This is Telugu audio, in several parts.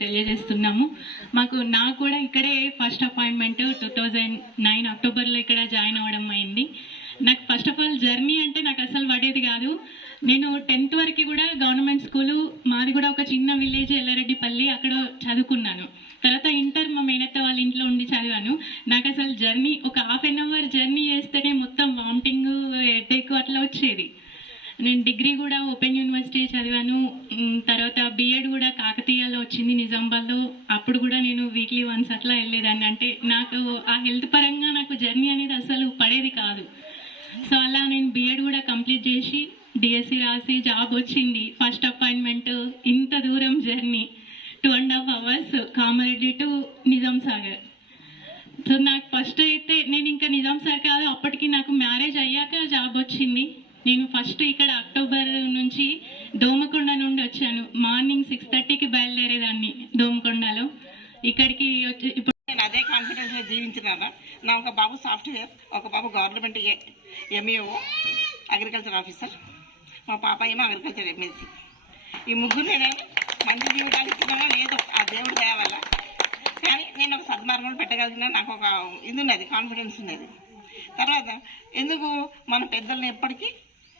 తెలియజేస్తున్నాము. నాకు కూడా ఇక్కడే ఫస్ట్ అపాయింట్మెంట్ 2009 అక్టోబర్లో ఇక్కడ జాయిన్ అవ్వడం అయింది. నాకు ఫస్ట్ ఆఫ్ ఆల్ జర్నీ అంటే నాకు అసలు పడేది కాదు. నేను 10th వరకు కూడా గవర్నమెంట్ స్కూలు, మాది కూడా ఒక చిన్న విలేజ్ ఎల్లారెడ్డిపల్లి, అక్కడ చదువుకున్నాను. తర్వాత ఇంటర్ మా మేనత్త వాళ్ళ ఇంట్లో ఉండి చదివాను. నాకు అసలు జర్నీ ఒక ½ an hour జర్నీ చేస్తేనే మొత్తం వామిటింగ్, హెడేక్ అట్లా వచ్చేది. నేను డిగ్రీ కూడా ఓపెన్ యూనివర్సిటీ చదివాను. తర్వాత బీఎడ్ కూడా కాకతీయలో వచ్చింది, నిజామాబాద్లో. అప్పుడు కూడా నేను వీక్లీ వన్స్ అట్లా వెళ్ళేదాన్ని. అంటే నాకు ఆ హెల్త్ పరంగా నాకు జర్నీ అనేది అసలు పడేది కాదు. సో అలా నేను బీఎడ్ కూడా కంప్లీట్ చేసి డిఎస్సి రాసి జాబ్ వచ్చింది. ఫస్ట్ అపాయింట్మెంట్ ఇంత దూరం journey 2.5 hours Kamareddy to Nizam Sagar. So నాకు ఫస్ట్ అయితే నేను ఇంకా నిజాం సాగర్ కాదు, అప్పటికి నాకు మ్యారేజ్ అయ్యాక జాబ్ వచ్చింది. నేను ఫస్ట్ ఇక్కడ అక్టోబర్ నుంచి దోమకొండ నుండి వచ్చాను. మార్నింగ్ 6:30కి బయలుదేరేదాన్ని దోమకొండలో. ఇక్కడికి వచ్చి ఇప్పుడు నేను అదే కాన్ఫిడెన్స్లో జీవించినాను. నా ఒక బాబు సాఫ్ట్వేర్, ఒక బాబు గవర్నమెంట్ ఎంఈఓ అగ్రికల్చర్ ఆఫీసర్, మా పాప ఏమో అగ్రికల్చర్ ఎంఎస్సి. ఈ ముగ్గురు నేను మంచి జీవితాలు ఇచ్చినా లేదు ఆ దేవుడు దయ వల్ల. కానీ నేను ఒక సద్మార్గంలో పెట్టగలిగిన నాకు ఒక ఇది ఉన్నది, కాన్ఫిడెన్స్ ఉన్నది. తర్వాత ఎందుకు మన పెద్దల్ని ఎప్పటికీ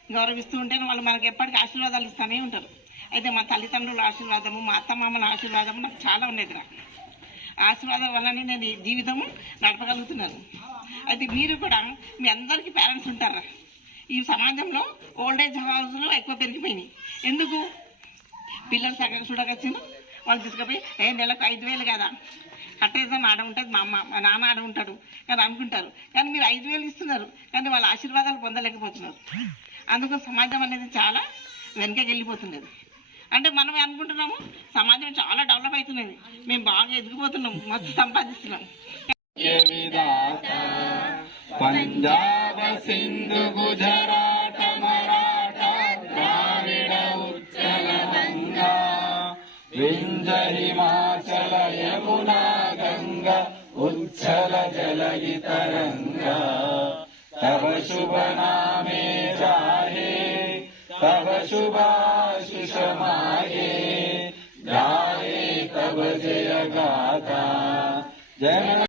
గౌరవిస్తూ ఉంటే వాళ్ళు మనకి ఎప్పటికీ ఆశీర్వాదాలు ఇస్తూనే ఉంటారు. అయితే మా తల్లిదండ్రుల ఆశీర్వాదము, మా అత్తమామల ఆశీర్వాదము నాకు చాలా ఉండేది. ఆశీర్వాదం వల్లనే నేను ఈ జీవితము నడపగలుగుతున్నాను. అయితే మీరు కూడా మీ అందరికీ పేరెంట్స్ ఉంటారా? ఈ సమాజంలో ఓల్డేజ్ హౌస్లు ఎక్కువ పెరిగిపోయినాయి. ఎందుకు? పిల్లలు చక్కగా చూడకొచ్చిండు, వాళ్ళు తీసుకుపోయి నెలకు 5,000 కదా కట్టేసాం, ఆడ ఉంటుంది, మా నాన్న ఆడ ఉంటాడు కానీ అనుకుంటారు. కానీ మీరు 5,000 ఇస్తున్నారు, కానీ వాళ్ళ ఆశీర్వాదాలు పొందలేకపోతున్నారు. అందుకు సమాజం అనేది చాలా వెనకకి వెళ్ళిపోతున్నది. అంటే మనం అనుకుంటున్నాము సమాజం చాలా డెవలప్ అవుతున్నది, మేము బాగా ఎదిగిపోతున్నాం, మస్తు సంపాదిస్తున్నాం. పంజాబ సింధు గుజరాట మరాఠా ద్రావిడ ఉచ్చల గంగా వింధ్య హిమాచల యమునా గంగా ఉచ్చల జలగి తరంగా తవ శుభ నామే జాహే తవ శుభాశిష మాగే గాయే తవ జయ గాథా. జయ